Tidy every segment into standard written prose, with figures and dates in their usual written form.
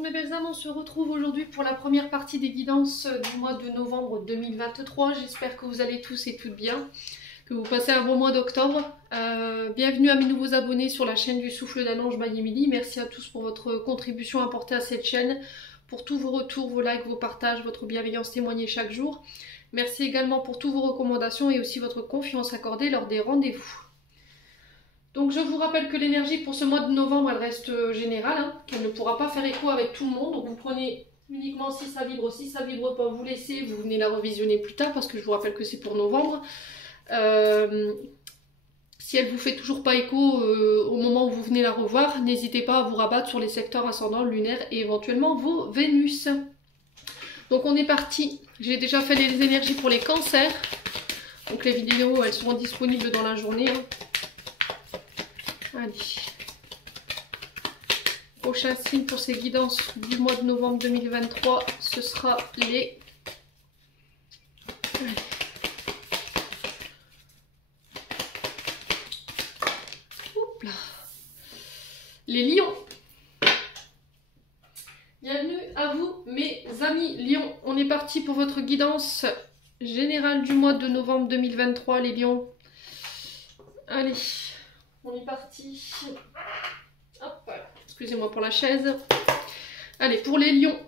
Bonjour mes belles âmes, on se retrouve aujourd'hui pour la première partie des guidances du mois de novembre 2023. J'espère que vous allez tous et toutes bien, que vous passez un bon mois d'octobre. Bienvenue à mes nouveaux abonnés sur la chaîne du Souffle d'un Ange by Emily. Merci à tous pour votre contribution apportée à cette chaîne, pour tous vos retours, vos likes, vos partages, votre bienveillance témoignée chaque jour. Merci également pour toutes vos recommandations et aussi votre confiance accordée lors des rendez-vous. Donc je vous rappelle que l'énergie pour ce mois de novembre, elle reste générale, qu'elle ne pourra pas faire écho avec tout le monde. Donc vous prenez uniquement si ça vibre pas, vous laissez, vous venez la revisionner plus tard parce que je vous rappelle que c'est pour novembre. Si elle vous fait toujours pas écho au moment où vous venez la revoir, n'hésitez pas à vous rabattre sur les secteurs ascendants, lunaires et éventuellement vos Vénus. Donc on est parti. J'ai déjà fait les énergies pour les cancers. Donc les vidéos, elles seront disponibles dans la journée. Allez. Prochain signe pour ces guidances du mois de novembre 2023, ce sera les... Allez. Oups là. Les lions. Bienvenue à vous mes amis lions. On est parti pour votre guidance générale du mois de novembre 2023 les lions. Allez. On est parti. Hop, excusez-moi pour la chaise. Allez, pour les lions,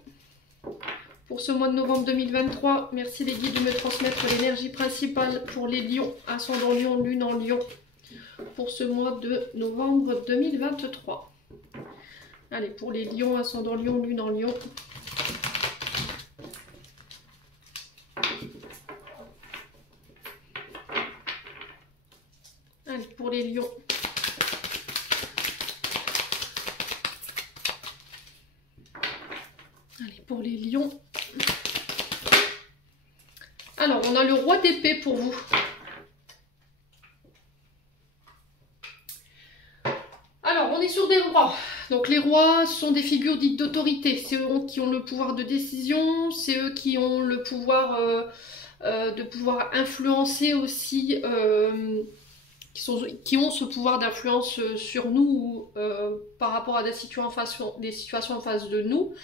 pour ce mois de novembre 2023, merci les guides de me transmettre l'énergie principale pour les lions, ascendant lion, lune en lion, pour ce mois de novembre 2023. Allez, pour les lions, ascendant lion, lune en lion. Allez, pour les lions. Allez, pour les lions. Alors, on a le roi d'épée pour vous. Alors, on est sur des rois. Donc, les rois sont des figures dites d'autorité. C'est eux qui ont le pouvoir de décision. C'est eux qui ont le pouvoir de pouvoir influencer aussi... qui ont ce pouvoir d'influence sur nous par rapport à des situations en face de nous.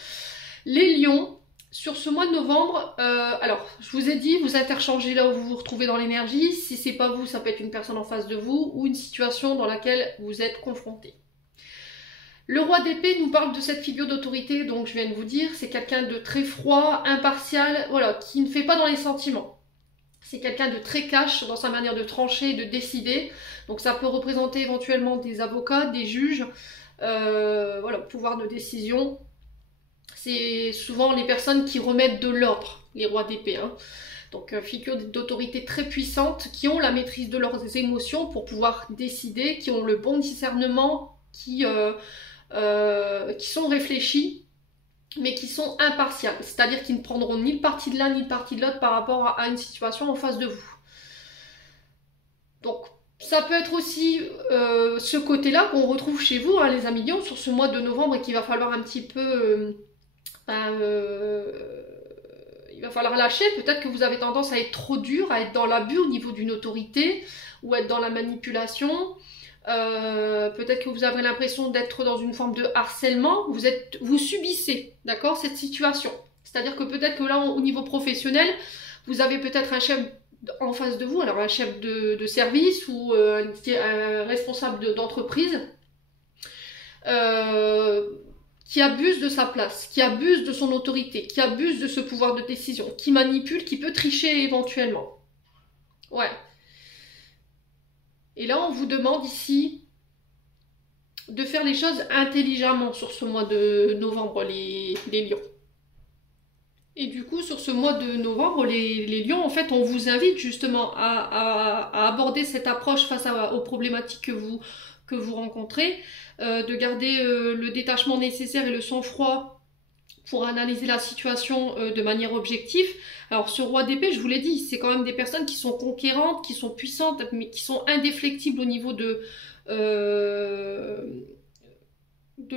Les lions, sur ce mois de novembre, alors je vous ai dit, vous interchangez là où vous vous retrouvez dans l'énergie. Si c'est pas vous, ça peut être une personne en face de vous ou une situation dans laquelle vous êtes confronté. Le roi d'épée nous parle de cette figure d'autorité, donc je viens de vous dire, c'est quelqu'un de très froid, impartial, voilà, qui ne fait pas dans les sentiments. C'est quelqu'un de très cash dans sa manière de trancher, de décider. Donc ça peut représenter éventuellement des avocats, des juges, voilà, pouvoir de décision. C'est souvent les personnes qui remettent de l'ordre, les rois d'épée. Hein. Donc figure d'autorité très puissante, qui ont la maîtrise de leurs émotions pour pouvoir décider, qui ont le bon discernement, qui sont réfléchis, mais qui sont impartiales. C'est-à-dire qu'ils ne prendront ni le parti de l'un ni le parti de l'autre par rapport à une situation en face de vous. Donc ça peut être aussi ce côté-là qu'on retrouve chez vous, hein, les amis lions, sur ce mois de novembre et qu'il va falloir un petit peu... il va falloir lâcher. Peut-être que vous avez tendance à être trop dur, à être dans l'abus au niveau d'une autorité ou être dans la manipulation. Peut-être que vous avez l'impression d'être dans une forme de harcèlement. Vous subissez, d'accord, cette situation. C'est-à-dire que peut-être que là, au niveau professionnel, vous avez peut-être un chef en face de vous, alors un chef de service ou un responsable d'entreprise qui abuse de sa place, qui abuse de son autorité, qui abuse de ce pouvoir de décision, qui manipule, qui peut tricher éventuellement. Ouais. Et là, on vous demande ici de faire les choses intelligemment sur ce mois de novembre, les lions. Et du coup, sur ce mois de novembre, les lions, en fait, on vous invite justement à aborder cette approche face aux problématiques que vous rencontrez, de garder le détachement nécessaire et le sang-froid pour analyser la situation de manière objective. Alors ce roi d'épée, je vous l'ai dit, c'est quand même des personnes qui sont conquérantes, qui sont puissantes, mais qui sont indéflectibles au niveau de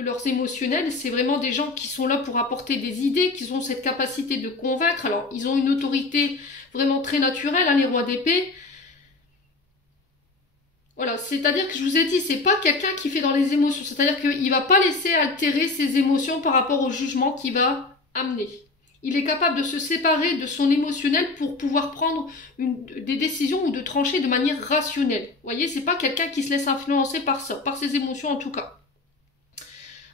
leurs émotionnels. C'est vraiment des gens qui sont là pour apporter des idées, qui ont cette capacité de convaincre. Alors ils ont une autorité vraiment très naturelle, hein, les rois d'épée. Voilà, c'est-à-dire que je vous ai dit, c'est pas quelqu'un qui fait dans les émotions. C'est-à-dire qu'il va pas laisser altérer ses émotions par rapport au jugement qu'il va amener. Il est capable de se séparer de son émotionnel pour pouvoir prendre des décisions ou de trancher de manière rationnelle. Vous voyez, c'est pas quelqu'un qui se laisse influencer par ça, par ses émotions en tout cas.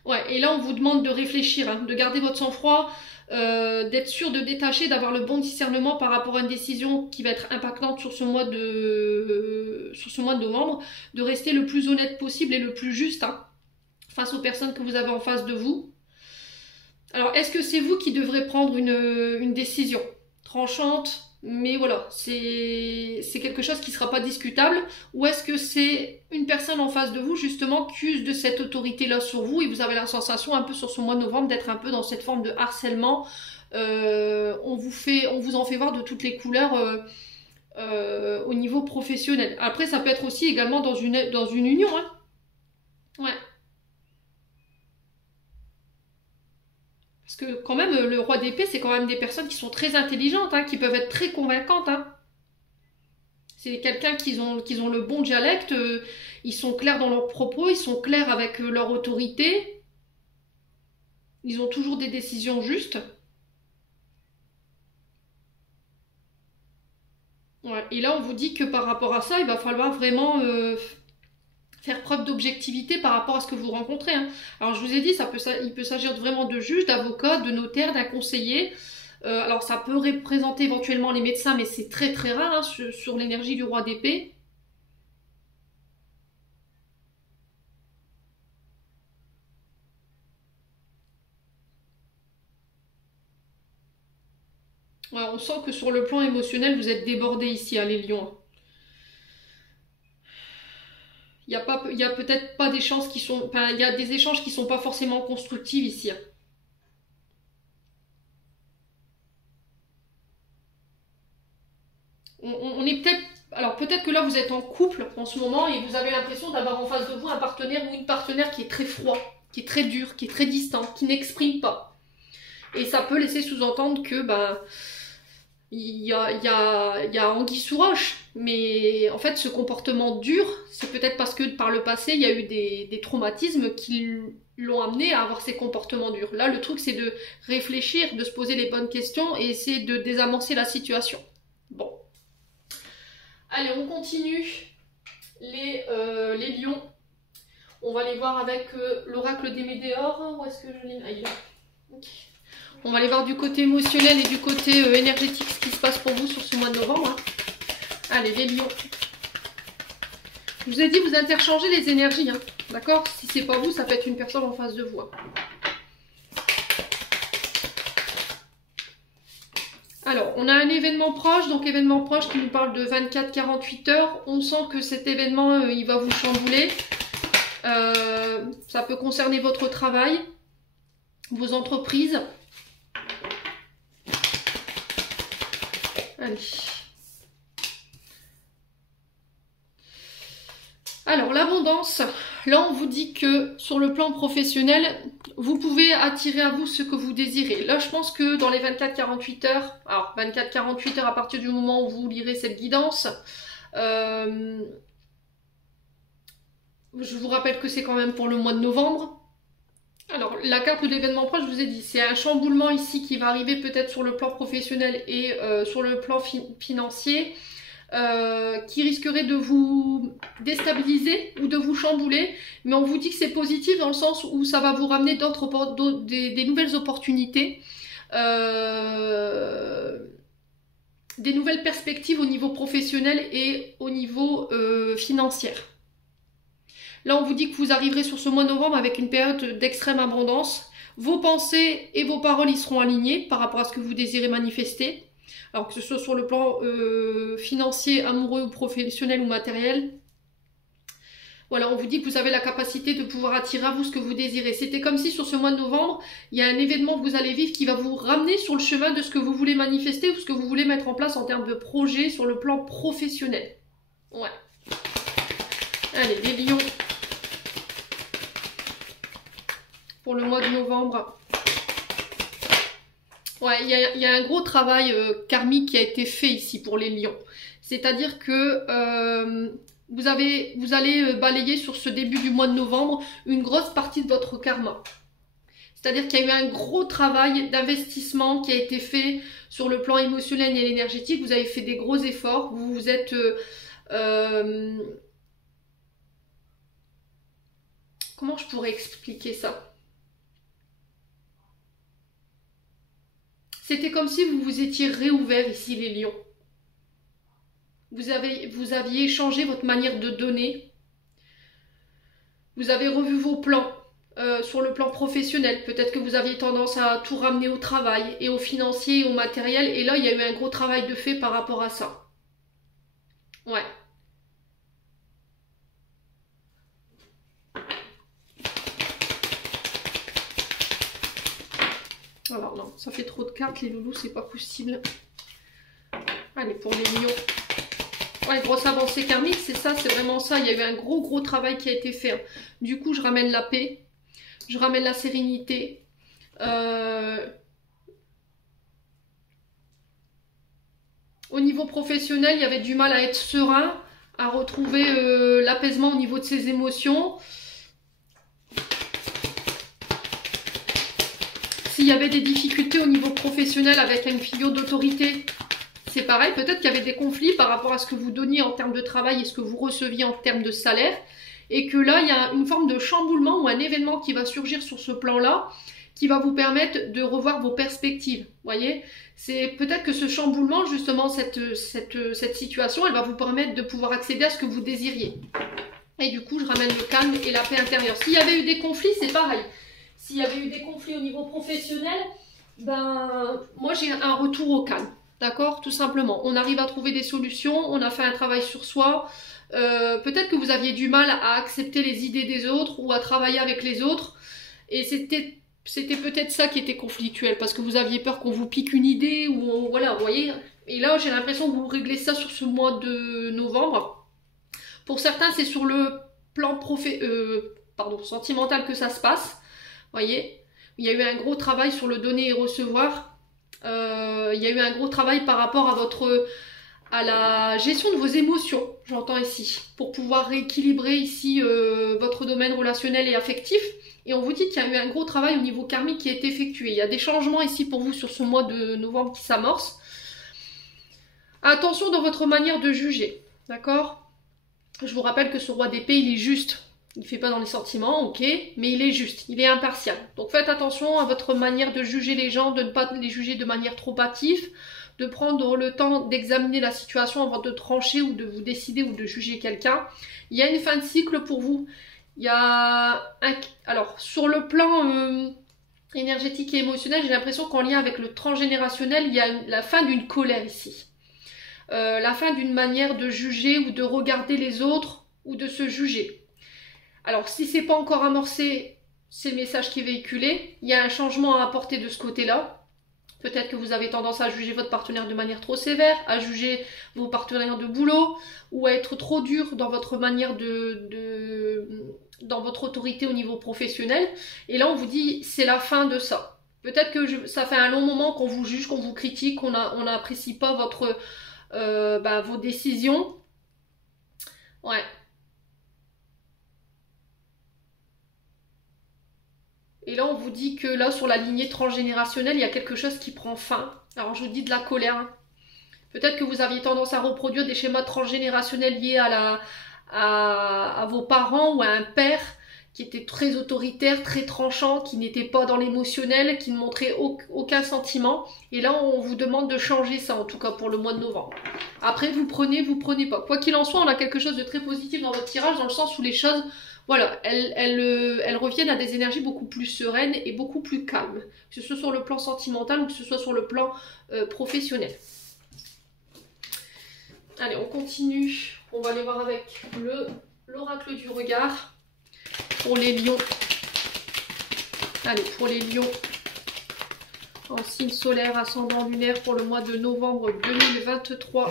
Ouais, et là on vous demande de réfléchir, hein, de garder votre sang-froid, d'être sûr de détacher, d'avoir le bon discernement par rapport à une décision qui va être impactante sur ce mois de novembre, de rester le plus honnête possible et le plus juste, hein, face aux personnes que vous avez en face de vous. Alors, est-ce que c'est vous qui devrez prendre une décision tranchante, mais voilà, c'est quelque chose qui ne sera pas discutable, ou est-ce que c'est une personne en face de vous, justement, qui use de cette autorité-là sur vous, et vous avez la sensation, un peu sur ce mois de novembre, d'être un peu dans cette forme de harcèlement. On vous en fait voir de toutes les couleurs au niveau professionnel. Après, ça peut être aussi également dans une union, hein. Ouais. Parce que quand même, le roi d'épée, c'est quand même des personnes qui sont très intelligentes, hein, qui peuvent être très convaincantes, hein. C'est quelqu'un qui ont le bon dialecte, ils sont clairs dans leurs propos, ils sont clairs avec leur autorité, ils ont toujours des décisions justes. Ouais. Et là, on vous dit que par rapport à ça, il va falloir vraiment faire preuve d'objectivité par rapport à ce que vous rencontrez, hein. Alors je vous ai dit, il peut s'agir vraiment de juge, d'avocat, de notaire, d'un conseiller. Alors ça peut représenter éventuellement les médecins, mais c'est très très rare, hein, sur l'énergie du roi d'épée. Ouais, on sent que sur le plan émotionnel, vous êtes débordé ici, hein, les lions. Il y a peut-être pas des chances qui sont... Enfin, il y a des échanges qui sont pas forcément constructifs ici, hein. On est peut-être... Alors peut-être que là vous êtes en couple en ce moment et vous avez l'impression d'avoir en face de vous un partenaire ou une partenaire qui est très froid, qui est très dur, qui est très distant, qui n'exprime pas. Et ça peut laisser sous-entendre que il y a anguille sous roche. Mais en fait ce comportement dur, c'est peut-être parce que par le passé il y a eu des traumatismes qui l'ont amené à avoir ces comportements durs. Là le truc c'est de réfléchir, de se poser les bonnes questions et essayer de désamorcer la situation. Bon. Allez, on continue les lions. On va les voir avec l'oracle des Médéors. Où est-ce que je l'ai? Ah, il est là. Okay. On va aller voir du côté émotionnel et du côté énergétique ce qui se passe pour vous sur ce mois de novembre, hein. Allez, les lions. Je vous ai dit, vous interchangez les énergies, hein. D'accord? Si c'est pas vous, ça peut être une personne en face de vous, hein. Alors, on a un événement proche, donc événement proche qui nous parle de 24-48 heures. On sent que cet événement, il va vous chambouler. Ça peut concerner votre travail, vos entreprises. Allez. Alors, l'abondance. Là, on vous dit que sur le plan professionnel, vous pouvez attirer à vous ce que vous désirez. Là, je pense que dans les 24-48 heures, alors 24-48 heures à partir du moment où vous lirez cette guidance, je vous rappelle que c'est quand même pour le mois de novembre. Alors, la carte de l'événement proche, je vous ai dit, c'est un chamboulement ici qui va arriver peut-être sur le plan professionnel et sur le plan financier. Qui risquerait de vous déstabiliser ou de vous chambouler, mais on vous dit que c'est positif dans le sens où ça va vous ramener des nouvelles opportunités, des nouvelles perspectives au niveau professionnel et au niveau financier. Là on vous dit que vous arriverez sur ce mois de novembre avec une période d'extrême abondance. Vos pensées et vos paroles y seront alignées par rapport à ce que vous désirez manifester. Alors que ce soit sur le plan financier, amoureux ou professionnel ou matériel. Voilà, on vous dit que vous avez la capacité de pouvoir attirer à vous ce que vous désirez. C'était comme si sur ce mois de novembre, il y a un événement que vous allez vivre qui va vous ramener sur le chemin de ce que vous voulez manifester ou ce que vous voulez mettre en place en termes de projet sur le plan professionnel. Ouais. Allez, les lions. Pour le mois de novembre. Ouais, il y a un gros travail karmique qui a été fait ici pour les lions. C'est-à-dire que vous allez balayer sur ce début du mois de novembre une grosse partie de votre karma. C'est-à-dire qu'il y a eu un gros travail d'investissement qui a été fait sur le plan émotionnel et énergétique. Vous avez fait des gros efforts. Vous vous êtes... comment je pourrais expliquer ça? C'était comme si vous vous étiez réouvert ici, les lions. Vous aviez changé votre manière de donner. Vous avez revu vos plans sur le plan professionnel. Peut-être que vous aviez tendance à tout ramener au travail et au financier et au matériel. Et là, il y a eu un gros travail de fait par rapport à ça. Ouais. Alors non, ça fait trop de cartes, les loulous, c'est pas possible. Allez, pour les lions. Ouais, grosse avancée karmique, c'est ça, c'est vraiment ça. Il y a eu un gros travail qui a été fait. Du coup, je ramène la paix, je ramène la sérénité. Au niveau professionnel, il y avait du mal à être serein, à retrouver l'apaisement au niveau de ses émotions. S'il y avait des difficultés au niveau professionnel avec une figure d'autorité, c'est pareil, peut-être qu'il y avait des conflits par rapport à ce que vous donniez en termes de travail et ce que vous receviez en termes de salaire, et que là, il y a une forme de chamboulement ou un événement qui va surgir sur ce plan-là, qui va vous permettre de revoir vos perspectives, voyez. C'est peut-être que ce chamboulement, justement, cette situation, elle va vous permettre de pouvoir accéder à ce que vous désiriez. Et du coup, je ramène le calme et la paix intérieure. S'il y avait eu des conflits, c'est pareil. S'il y avait eu des conflits au niveau professionnel, ben, moi, j'ai un retour au calme. D'accord? Tout simplement. On arrive à trouver des solutions, on a fait un travail sur soi. Peut-être que vous aviez du mal à accepter les idées des autres ou à travailler avec les autres. Et c'était peut-être ça qui était conflictuel, parce que vous aviez peur qu'on vous pique une idée, ou voilà, vous voyez. Et là, j'ai l'impression que vous réglez ça sur ce mois de novembre. Pour certains, c'est sur le plan sentimental que ça se passe. Vous voyez, il y a eu un gros travail sur le donner et recevoir. Il y a eu un gros travail par rapport à la gestion de vos émotions, j'entends ici, pour pouvoir rééquilibrer ici votre domaine relationnel et affectif. Et on vous dit qu'il y a eu un gros travail au niveau karmique qui a été effectué. Il y a des changements ici pour vous sur ce mois de novembre qui s'amorce. Attention dans votre manière de juger, d'accord? Je vous rappelle que ce roi d'épée, il est juste. Il ne fait pas dans les sentiments, ok, mais il est juste, il est impartial. Donc faites attention à votre manière de juger les gens, de ne pas les juger de manière trop hâtive, de prendre le temps d'examiner la situation avant de trancher ou de vous décider ou de juger quelqu'un. Il y a une fin de cycle pour vous. Il y a alors, sur le plan énergétique et émotionnel, j'ai l'impression qu'en lien avec le transgénérationnel, il y a la fin d'une colère ici. La fin d'une manière de juger ou de regarder les autres ou de se juger. Alors, si c'est pas encore amorcé, c'est le message qui est véhiculé. Il y a un changement à apporter de ce côté-là. Peut-être que vous avez tendance à juger votre partenaire de manière trop sévère, à juger vos partenaires de boulot, ou à être trop dur dans votre manière dans votre autorité au niveau professionnel. Et là, on vous dit, c'est la fin de ça. Peut-être que ça fait un long moment qu'on vous juge, qu'on vous critique, qu'on n'apprécie pas vos décisions. Ouais. Et là, on vous dit que là, sur la lignée transgénérationnelle, il y a quelque chose qui prend fin. Alors, je vous dis de la colère. Hein. Peut-être que vous aviez tendance à reproduire des schémas transgénérationnels liés à vos parents ou à un père qui était très autoritaire, très tranchant, qui n'était pas dans l'émotionnel, qui ne montrait aucun sentiment. Et là, on vous demande de changer ça, en tout cas pour le mois de novembre. Après, vous prenez pas. Quoi qu'il en soit, on a quelque chose de très positif dans votre tirage, dans le sens où les choses... Voilà, elles reviennent à des énergies beaucoup plus sereines et beaucoup plus calmes, que ce soit sur le plan sentimental ou que ce soit sur le plan professionnel. Allez, on continue. On va aller voir avec l'oracle du regard pour les lions. Allez, pour les lions en signe solaire, ascendant lunaire pour le mois de novembre 2023.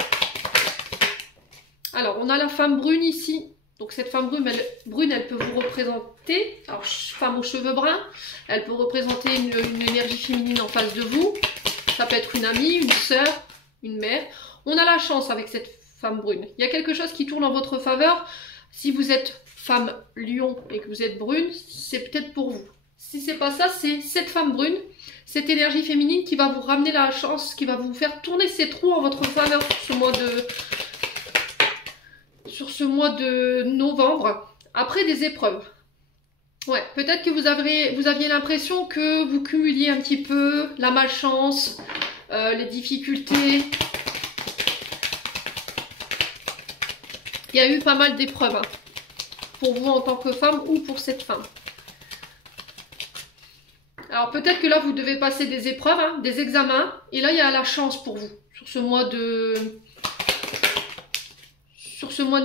Alors, on a la femme brune ici. Donc cette femme brune, elle peut vous représenter, alors femme aux cheveux bruns, elle peut représenter une énergie féminine en face de vous. Ça peut être une amie, une sœur, une mère. On a la chance avec cette femme brune. Il y a quelque chose qui tourne en votre faveur. Si vous êtes femme lion et que vous êtes brune, c'est peut-être pour vous. Si c'est pas ça, c'est cette femme brune, cette énergie féminine qui va vous ramener la chance, qui va vous faire tourner ces trous en votre faveur sur ce mois de novembre, après des épreuves. Ouais, peut-être que vous aviez l'impression que vous cumuliez un petit peu la malchance, les difficultés. Il y a eu pas mal d'épreuves hein, pour vous en tant que femme ou pour cette femme. Alors peut-être que là vous devez passer des épreuves, hein, des examens, et là il y a la chance pour vous sur ce mois de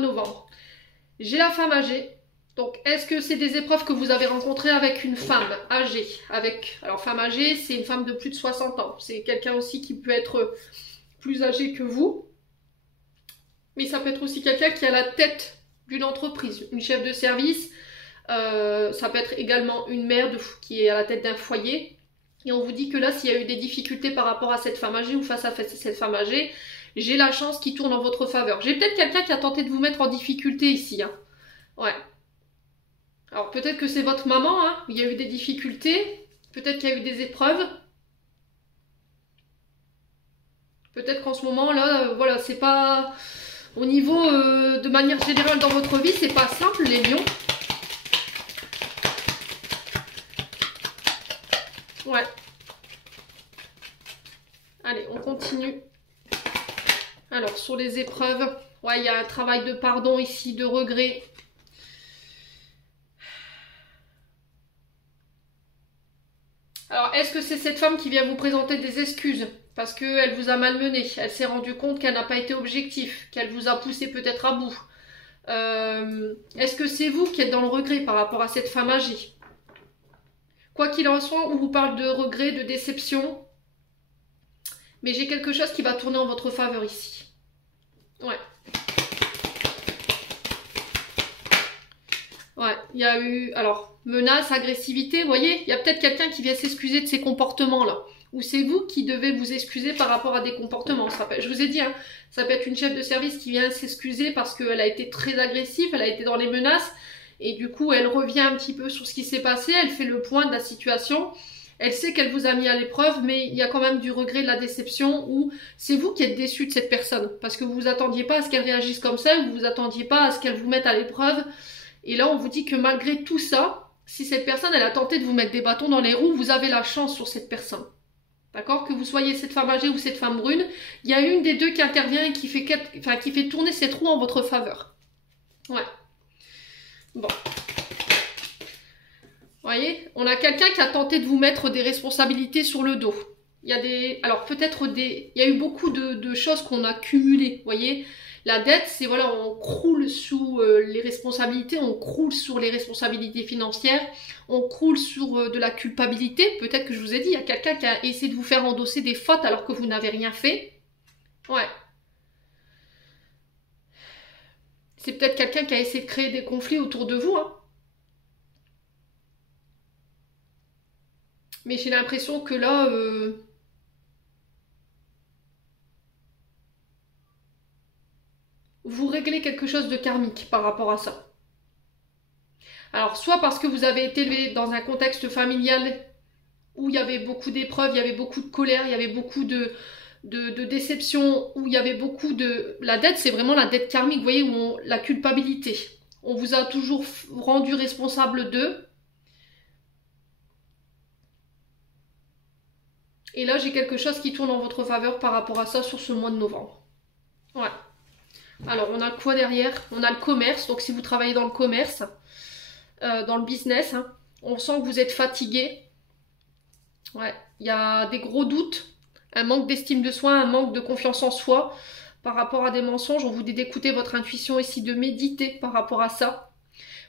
novembre. J'ai la femme âgée. Donc, est-ce que c'est des épreuves que vous avez rencontrées avec une femme âgée? Alors, femme âgée, c'est une femme de plus de 60 ans. C'est quelqu'un aussi qui peut être plus âgé que vous. Mais ça peut être aussi quelqu'un qui a la tête d'une entreprise, une chef de service. Ça peut être également une mère qui est à la tête d'un foyer. Et on vous dit que là, s'il y a eu des difficultés par rapport à cette femme âgée ou face à cette femme âgée, j'ai la chance qui tourne en votre faveur. J'ai peut-être quelqu'un qui a tenté de vous mettre en difficulté ici. Hein. Ouais. Alors peut-être que c'est votre maman, hein, il y a eu des difficultés, peut-être qu'il y a eu des épreuves. Peut-être qu'en ce moment-là, voilà, c'est pas... Au niveau, de manière générale dans votre vie, c'est pas simple les lions. Ouais. Allez, on continue. Alors, sur les épreuves, ouais, il y a un travail de pardon ici, de regret. Alors, est-ce que c'est cette femme qui vient vous présenter des excuses parce qu'elle vous a malmené, elle s'est rendue compte qu'elle n'a pas été objective, qu'elle vous a poussé peut-être à bout? Est-ce que c'est vous qui êtes dans le regret par rapport à cette femme âgée? Quoi qu'il en soit, on vous parle de regret, de déception, mais j'ai quelque chose qui va tourner en votre faveur ici. Ouais. Ouais, il y a eu, alors, menace, agressivité, vous voyez, il y a peut-être quelqu'un qui vient s'excuser de ces comportements-là. Ou c'est vous qui devez vous excuser par rapport à des comportements. Je vous ai dit, hein, ça peut être une chef de service qui vient s'excuser parce qu'elle a été très agressive, elle a été dans les menaces, et du coup, elle revient un petit peu sur ce qui s'est passé, elle fait le point de la situation, elle sait qu'elle vous a mis à l'épreuve, mais il y a quand même du regret, de la déception, ou c'est vous qui êtes déçu de cette personne, parce que vous vous attendiez pas à ce qu'elle réagisse comme ça, vous vous attendiez pas à ce qu'elle vous mette à l'épreuve. Et là, on vous dit que malgré tout ça, si cette personne, elle a tenté de vous mettre des bâtons dans les roues, vous avez la chance sur cette personne. D'accord? Que vous soyez cette femme âgée ou cette femme brune, il y a une des deux qui intervient et qui fait tourner cette roue en votre faveur. Ouais. Bon. Vous voyez? On a quelqu'un qui a tenté de vous mettre des responsabilités sur le dos. Il y a des... Alors peut-être il y a eu beaucoup de choses qu'on a cumulées, vous voyez? La dette, c'est voilà, on croule sous les responsabilités, on croule sur les responsabilités financières, on croule sur de la culpabilité. Peut-être que je vous ai dit, il y a quelqu'un qui a essayé de vous faire endosser des fautes alors que vous n'avez rien fait. Ouais. C'est peut-être quelqu'un qui a essayé de créer des conflits autour de vous. Hein. Mais j'ai l'impression que là... vous réglez quelque chose de karmique par rapport à ça. Alors, soit parce que vous avez été élevé dans un contexte familial où il y avait beaucoup d'épreuves, il y avait beaucoup de colère, il y avait beaucoup de déception, où il y avait beaucoup de... La dette, c'est vraiment la dette karmique, vous voyez, la culpabilité. On vous a toujours rendu responsable d'eux. Et là, j'ai quelque chose qui tourne en votre faveur par rapport à ça sur ce mois de novembre. Ouais. Alors, on a quoi derrière? On a le commerce. Donc, si vous travaillez dans le commerce, dans le business, hein, on sent que vous êtes fatigué. Ouais, il y a des gros doutes, un manque d'estime de soi, un manque de confiance en soi par rapport à des mensonges. On vous dit d'écouter votre intuition ici, de méditer par rapport à ça.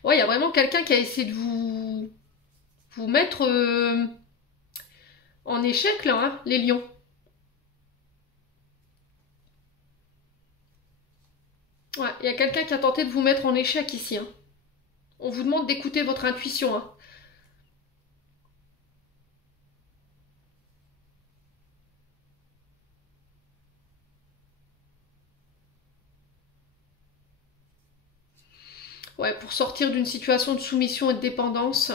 Ouais, il y a vraiment quelqu'un qui a essayé de vous mettre en échec là, hein, les lions. Ouais, il y a quelqu'un qui a tenté de vous mettre en échec ici. Hein. On vous demande d'écouter votre intuition. Hein. Ouais, pour sortir d'une situation de soumission et de dépendance.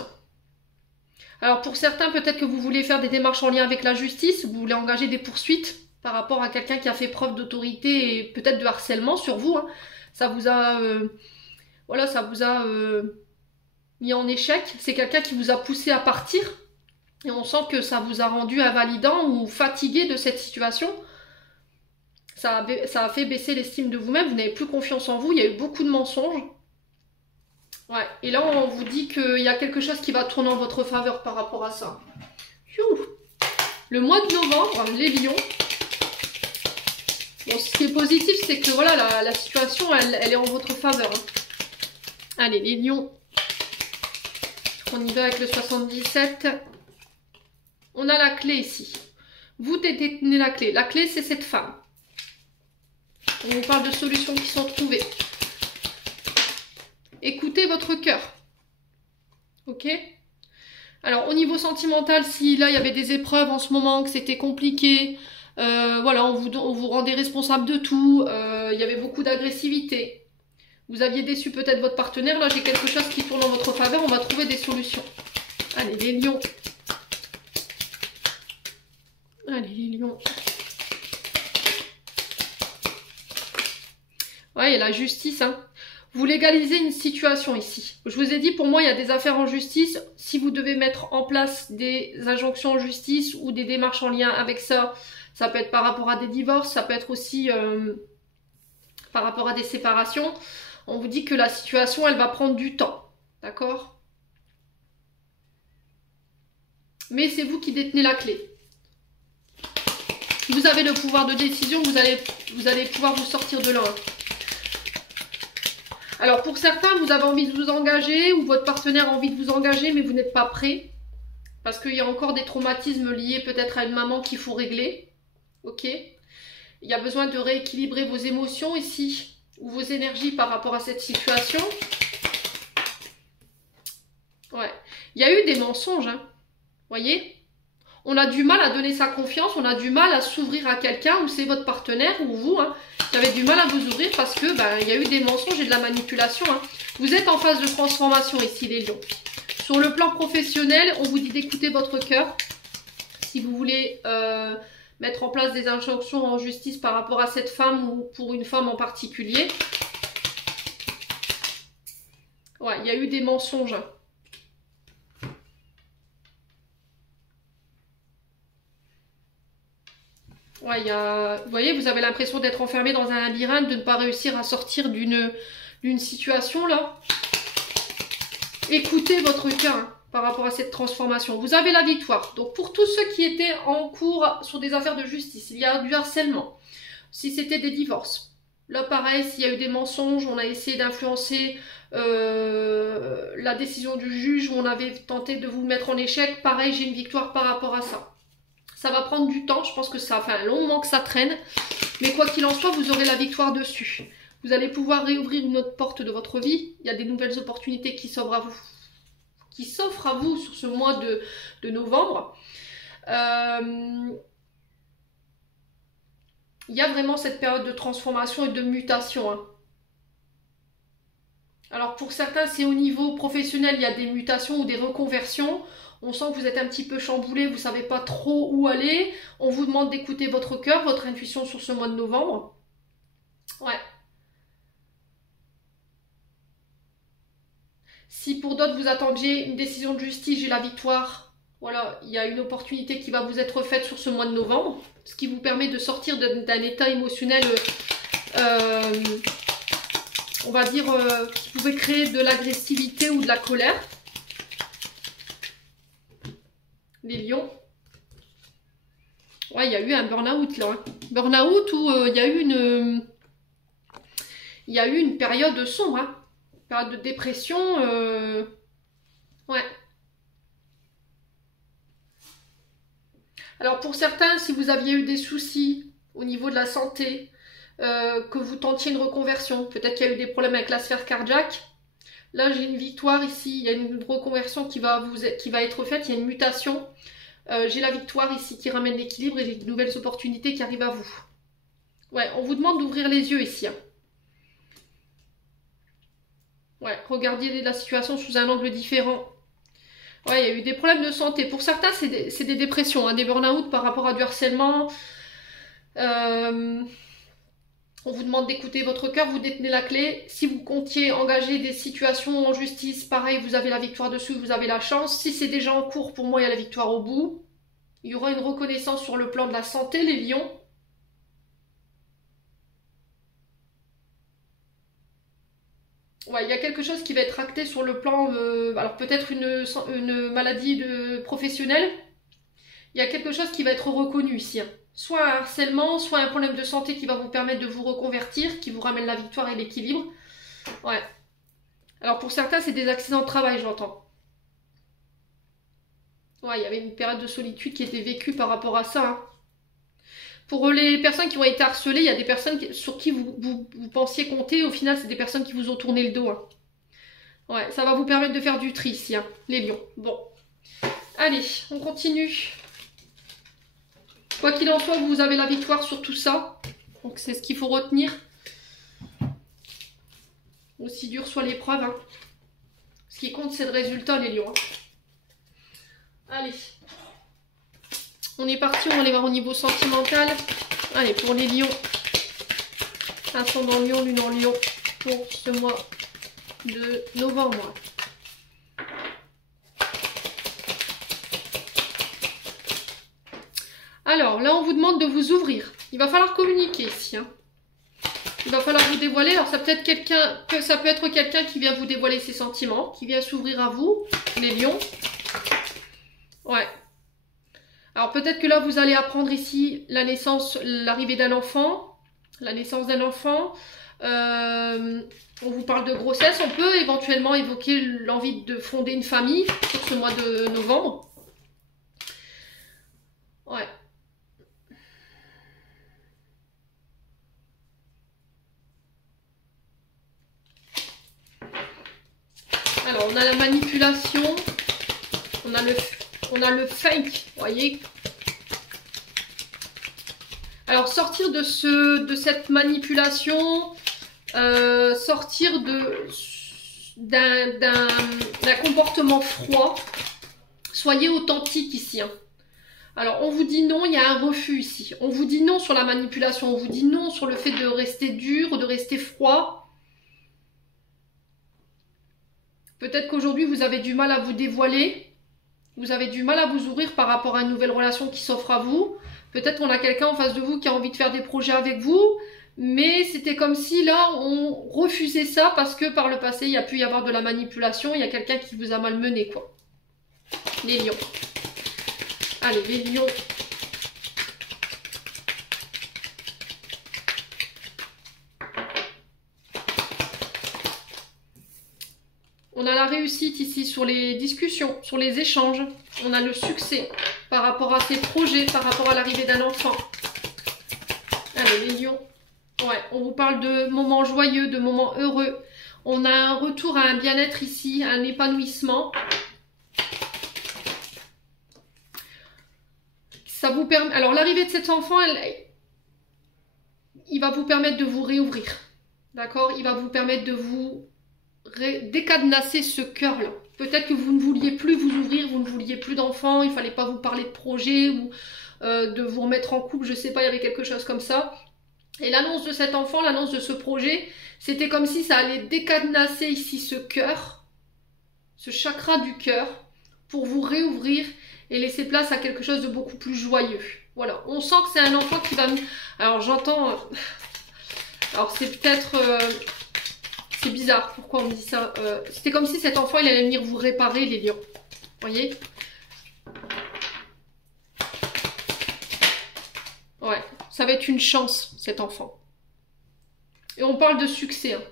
Alors pour certains, peut-être que vous voulez faire des démarches en lien avec la justice, vous voulez engager des poursuites par rapport à quelqu'un qui a fait preuve d'autorité et peut-être de harcèlement sur vous. Hein. Ça vous a, voilà, ça vous a mis en échec. C'est quelqu'un qui vous a poussé à partir et on sent que ça vous a rendu invalidant ou fatigué de cette situation. Ça a fait baisser l'estime de vous-même, vous n'avez plus confiance en vous, il y a eu beaucoup de mensonges. Ouais, et là on vous dit qu'il y a quelque chose qui va tourner en votre faveur par rapport à ça. Le mois de novembre, les lions. Bon, ce qui est positif, c'est que voilà, la situation, elle est en votre faveur. Hein. Allez, les lions. On y va avec le 77. On a la clé ici. Vous détenez la clé. La clé, c'est cette femme. On vous parle de solutions qui sont trouvées. Écoutez votre cœur. Ok? Alors, au niveau sentimental, si là, il y avait des épreuves en ce moment, que c'était compliqué, voilà, on vous rendait responsable de tout, il y avait beaucoup d'agressivité. Vous aviez déçu peut-être votre partenaire, là, j'ai quelque chose qui tourne en votre faveur, on va trouver des solutions. Allez, les lions. Allez, les lions. Ouais, il y a la justice, hein. Vous légalisez une situation ici. Je vous ai dit, pour moi, il y a des affaires en justice. Si vous devez mettre en place des injonctions en justice ou des démarches en lien avec ça, ça peut être par rapport à des divorces, ça peut être aussi par rapport à des séparations. On vous dit que la situation, elle va prendre du temps. D'accord? Mais c'est vous qui détenez la clé. Vous avez le pouvoir de décision, vous allez pouvoir vous sortir de là. Alors pour certains, vous avez envie de vous engager ou votre partenaire a envie de vous engager mais vous n'êtes pas prêt. Parce qu'il y a encore des traumatismes liés peut-être à une maman qu'il faut régler. Ok? Il y a besoin de rééquilibrer vos émotions ici ou vos énergies par rapport à cette situation. Ouais. Il y a eu des mensonges, hein. Voyez? On a du mal à donner sa confiance, on a du mal à s'ouvrir à quelqu'un ou c'est votre partenaire ou vous, hein. Vous avez du mal à vous ouvrir parce que il y a eu des mensonges et de la manipulation. Hein. Vous êtes en phase de transformation ici, les lions. Sur le plan professionnel, on vous dit d'écouter votre cœur. Si vous voulez mettre en place des injonctions en justice par rapport à cette femme ou pour une femme en particulier. Ouais, il y a eu des mensonges. Ouais, vous voyez, vous avez l'impression d'être enfermé dans un labyrinthe, de ne pas réussir à sortir d'une situation là. Écoutez votre cœur hein, par rapport à cette transformation. Vous avez la victoire. Donc pour tous ceux qui étaient en cours sur des affaires de justice, il y a du harcèlement. Si c'était des divorces. Là pareil, s'il y a eu des mensonges, on a essayé d'influencer la décision du juge, ou on avait tenté de vous mettre en échec. Pareil, j'ai une victoire par rapport à ça. Ça va prendre du temps, je pense que ça fait un long moment que ça traîne. Mais quoi qu'il en soit, vous aurez la victoire dessus. Vous allez pouvoir réouvrir une autre porte de votre vie. Il y a des nouvelles opportunités qui s'offrent à vous. Sur ce mois de novembre. Il y a vraiment cette période de transformation et de mutation. Hein. Alors pour certains, c'est au niveau professionnel, il y a des mutations ou des reconversions. On sent que vous êtes un petit peu chamboulé, vous ne savez pas trop où aller. On vous demande d'écouter votre cœur, votre intuition sur ce mois de novembre. Ouais. Si pour d'autres vous attendiez une décision de justice, j'ai la victoire. Voilà, il y a une opportunité qui va vous être faite sur ce mois de novembre. Ce qui vous permet de sortir d'un état émotionnel, on va dire, qui pouvait créer de l'agressivité ou de la colère. Les lions. Ouais, il y a eu un burn-out là. Hein. Burn-out où il y a eu une période sombre. Hein. Période de dépression. Ouais. Alors pour certains, si vous aviez eu des soucis au niveau de la santé, que vous tentiez une reconversion, peut-être qu'il y a eu des problèmes avec la sphère cardiaque. Là, j'ai une victoire ici, il y a une reconversion qui va être faite, il y a une mutation. J'ai la victoire ici qui ramène l'équilibre et j'ai de nouvelles opportunités qui arrivent à vous. Ouais, on vous demande d'ouvrir les yeux ici. Hein. Ouais, regardez la situation sous un angle différent. Ouais, il y a eu des problèmes de santé. Pour certains, c'est des dépressions, hein, des burn-out par rapport à du harcèlement. On vous demande d'écouter votre cœur, vous détenez la clé. Si vous comptiez engager des situations en justice, pareil, vous avez la victoire dessus, vous avez la chance. Si c'est déjà en cours, pour moi, il y a la victoire au bout. Il y aura une reconnaissance sur le plan de la santé, les lions. Ouais, il y a quelque chose qui va être acté sur le plan, alors peut-être une maladie professionnelle. Il y a quelque chose qui va être reconnu ici, hein. Soit un harcèlement, soit un problème de santé qui va vous permettre de vous reconvertir, qui vous ramène la victoire et l'équilibre. Ouais. Alors pour certains, c'est des accidents de travail, j'entends. Ouais, il y avait une période de solitude qui était vécue par rapport à ça, hein. Pour les personnes qui ont été harcelées, il y a des personnes sur qui vous pensiez compter. Au final, c'est des personnes qui vous ont tourné le dos, hein. Ouais, ça va vous permettre de faire du tri ici, hein, les lions. Bon. Allez, on continue. Quoi qu'il en soit, vous avez la victoire sur tout ça. Donc c'est ce qu'il faut retenir. Aussi dur soit l'épreuve, hein. Ce qui compte, c'est le résultat, les lions, hein. Allez. On est parti, on va aller voir au niveau sentimental. Allez, pour les lions. Ascendant lion, lune en lion. Pour ce mois de novembre. Alors, là, on vous demande de vous ouvrir. Il va falloir communiquer ici, hein. Il va falloir vous dévoiler. Alors, ça peut être quelqu'un qui vient vous dévoiler ses sentiments, qui vient s'ouvrir à vous, les lions. Ouais. Alors, peut-être que là, vous allez apprendre ici l'arrivée d'un enfant, la naissance d'un enfant. On vous parle de grossesse. On peut éventuellement évoquer l'envie de fonder une famille sur ce mois de novembre. Ouais. Alors, on a la manipulation, on a le fake, vous voyez. Alors, sortir de cette manipulation, sortir d'un comportement froid. Soyez authentique ici, hein. Alors, on vous dit non, il y a un refus ici. On vous dit non sur la manipulation, on vous dit non sur le fait de rester dur, de rester froid. Peut-être qu'aujourd'hui, vous avez du mal à vous dévoiler. Vous avez du mal à vous ouvrir par rapport à une nouvelle relation qui s'offre à vous. Peut-être qu'on a quelqu'un en face de vous qui a envie de faire des projets avec vous. Mais c'était comme si là, on refusait ça parce que par le passé, il y a pu y avoir de la manipulation. Il y a quelqu'un qui vous a malmené, quoi. Les lions. Allez, les lions. On a la réussite ici sur les discussions, sur les échanges. On a le succès par rapport à ces projets, par rapport à l'arrivée d'un enfant. Allez, les lions. Ouais, on vous parle de moments joyeux, de moments heureux. On a un retour à un bien-être ici, un épanouissement. Ça vous permet... Alors, l'arrivée de cet enfant, il va vous permettre de vous réouvrir. D'accord? Il va vous permettre de vous décadenasser ce cœur-là. Peut-être que vous ne vouliez plus vous ouvrir, vous ne vouliez plus d'enfants, il ne fallait pas vous parler de projet ou de vous remettre en couple, je ne sais pas, il y avait quelque chose comme ça. Et l'annonce de cet enfant, l'annonce de ce projet, c'était comme si ça allait décadenasser ici ce cœur, ce chakra du cœur, pour vous réouvrir et laisser place à quelque chose de beaucoup plus joyeux. Voilà, on sent que c'est un enfant qui va... Alors j'entends... Alors c'est peut-être... C'est bizarre, pourquoi on me dit ça? C'était comme si cet enfant, il allait venir vous réparer, les lions. Voyez? Ouais, ça va être une chance, cet enfant. Et on parle de succès, hein.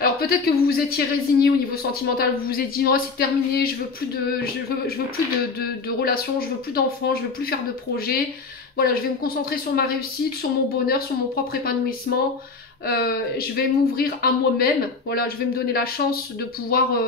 Alors peut-être que vous vous étiez résigné au niveau sentimental, vous vous êtes dit non, c'est terminé, je veux plus de relations, je veux plus d'enfants, je veux plus faire de projets. Voilà, je vais me concentrer sur ma réussite, sur mon bonheur, sur mon propre épanouissement. Je vais m'ouvrir à moi-même. Voilà, je vais me donner la chance de pouvoir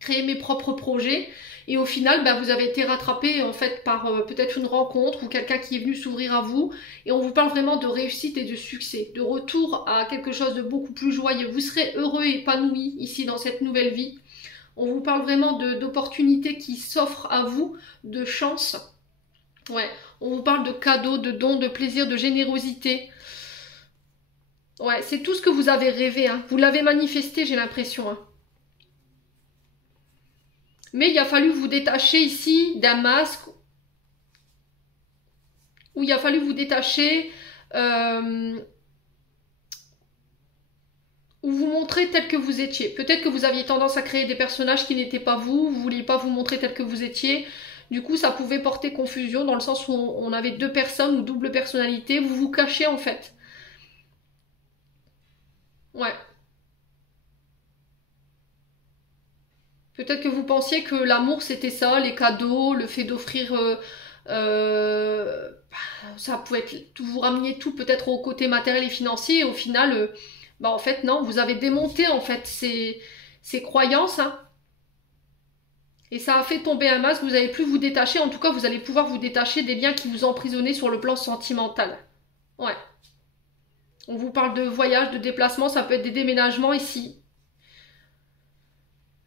créer mes propres projets. Et au final, bah, vous avez été rattrapé en fait par peut-être une rencontre ou quelqu'un qui est venu s'ouvrir à vous. Et on vous parle vraiment de réussite et de succès, de retour à quelque chose de beaucoup plus joyeux. Vous serez heureux et épanoui ici dans cette nouvelle vie. On vous parle vraiment d'opportunités qui s'offrent à vous, de chance. Ouais, on vous parle de cadeaux, de dons, de plaisir, de générosité. Ouais, c'est tout ce que vous avez rêvé, hein. Vous l'avez manifesté, j'ai l'impression, hein. Mais il a fallu vous détacher ici d'un masque, où il a fallu vous détacher, ou vous montrer tel que vous étiez. Peut-être que vous aviez tendance à créer des personnages qui n'étaient pas vous, vous ne vouliez pas vous montrer tel que vous étiez. Du coup, ça pouvait porter confusion dans le sens où on avait deux personnes ou double personnalité. Vous vous cachez en fait. Ouais. Peut-être que vous pensiez que l'amour c'était ça, les cadeaux, le fait d'offrir... ça pouvait être, vous ramener tout peut-être au côté matériel et financier. Et au final, bah en fait non, vous avez démonté en fait ces croyances. Hein. Et ça a fait tomber un masque, vous n'allez plus vous détacher. En tout cas, vous allez pouvoir vous détacher des liens qui vous emprisonnaient sur le plan sentimental. Ouais. On vous parle de voyage, de déplacement, ça peut être des déménagements ici.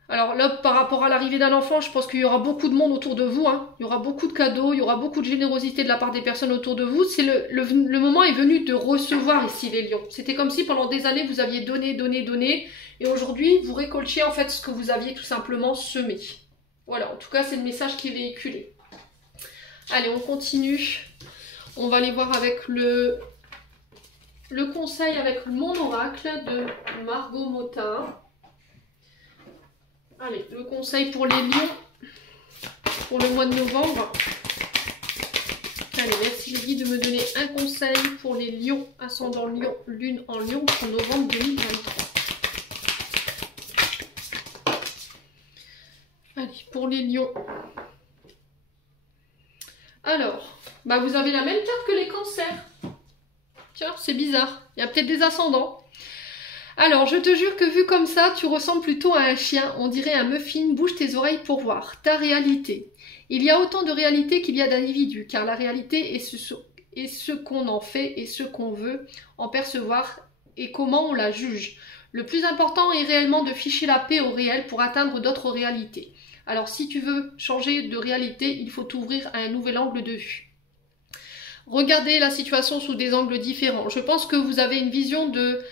Alors là, par rapport à l'arrivée d'un enfant, je pense qu'il y aura beaucoup de monde autour de vous. Hein. Il y aura beaucoup de cadeaux, il y aura beaucoup de générosité de la part des personnes autour de vous. C'est le moment est venu de recevoir ici les lions. C'était comme si pendant des années, vous aviez donné, donné, donné. Et aujourd'hui, vous récoltiez en fait ce que vous aviez tout simplement semé. Voilà, en tout cas, c'est le message qui est véhiculé. Allez, on continue. On va aller voir avec le conseil avec mon oracle de Margot Motin. Allez, le conseil pour les lions pour le mois de novembre. Allez, merci les guides de me donner un conseil pour les lions, ascendant lion, lune en lion pour novembre 2023. Allez, pour les lions. Alors, bah vous avez la même carte que les cancers. Tiens, c'est bizarre. Il y a peut-être des ascendants. Alors, je te jure que vu comme ça, tu ressembles plutôt à un chien. On dirait un muffin. Bouge tes oreilles pour voir. Ta réalité. Il y a autant de réalité qu'il y a d'individus, car la réalité est ce qu'on en fait et ce qu'on veut en percevoir et comment on la juge. Le plus important est réellement de ficher la paix au réel pour atteindre d'autres réalités. Alors, si tu veux changer de réalité, il faut t'ouvrir à un nouvel angle de vue. Regardez la situation sous des angles différents. Je pense que vous avez une vision de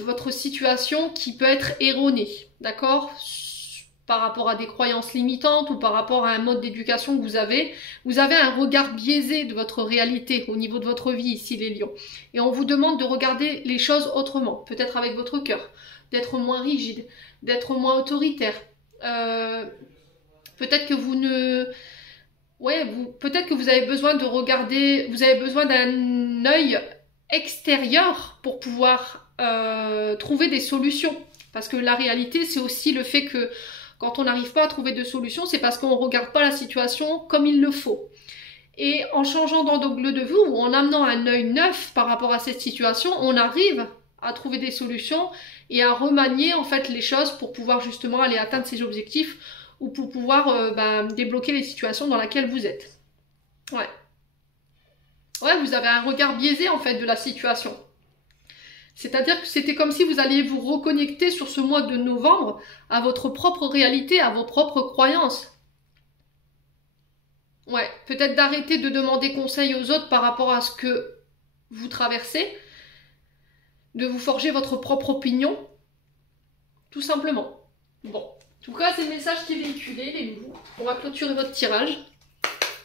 votre situation qui peut être erronée, d'accord, par rapport à des croyances limitantes ou par rapport à un mode d'éducation que vous avez un regard biaisé de votre réalité au niveau de votre vie ici les lions, et on vous demande de regarder les choses autrement, peut-être avec votre cœur, d'être moins rigide, d'être moins autoritaire, peut-être que vous ne... Ouais, peut-être que vous avez besoin de regarder, vous avez besoin d'un œil extérieur pour pouvoir trouver des solutions. Parce que la réalité, c'est aussi le fait que quand on n'arrive pas à trouver de solution, c'est parce qu'on ne regarde pas la situation comme il le faut. Et en changeant d'angle de vue ou en amenant un œil neuf par rapport à cette situation, on arrive à trouver des solutions et à remanier en fait les choses pour pouvoir justement aller atteindre ses objectifs ou pour pouvoir débloquer les situations dans lesquelles vous êtes. Ouais. Ouais, vous avez un regard biaisé en fait de la situation. C'est-à-dire que c'était comme si vous alliez vous reconnecter sur ce mois de novembre à votre propre réalité, à vos propres croyances. Ouais, peut-être d'arrêter de demander conseil aux autres par rapport à ce que vous traversez, de vous forger votre propre opinion, tout simplement. Bon, en tout cas, c'est le message qui est véhiculé, les loups. On va clôturer votre tirage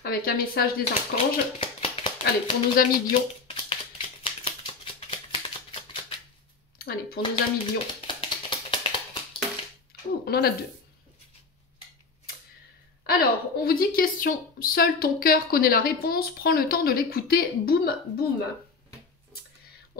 avec un message des archanges. Allez, pour nos amis lions. Allez, pour nos amis lions. Ouh, on en a deux. Alors, on vous dit question. Seul ton cœur connaît la réponse. Prends le temps de l'écouter. Boum, boum.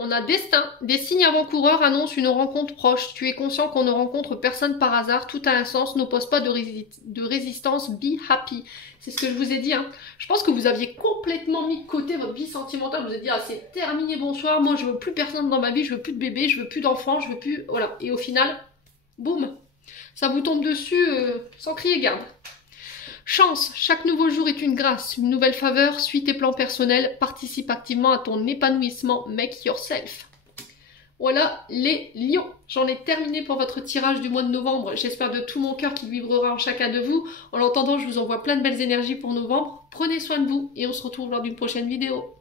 On a destin. Des signes avant-coureurs annoncent une rencontre proche. Tu es conscient qu'on ne rencontre personne par hasard. Tout a un sens. N'oppose pas de résistance. Be happy. C'est ce que je vous ai dit. Hein. Je pense que vous aviez complètement mis de côté votre vie sentimentale. Vous vous êtes dit, ah, c'est terminé, bonsoir. Moi, je veux plus personne dans ma vie. Je veux plus de bébé. Je veux plus d'enfants. Je veux plus... Voilà. Et au final, boum. Ça vous tombe dessus sans crier garde. Chance, chaque nouveau jour est une grâce, une nouvelle faveur, suis tes plans personnels, participe activement à ton épanouissement, make yourself. Voilà les lions. J'en ai terminé pour votre tirage du mois de novembre. J'espère de tout mon cœur qu'il vibrera en chacun de vous. En l'attendant, je vous envoie plein de belles énergies pour novembre. Prenez soin de vous et on se retrouve lors d'une prochaine vidéo.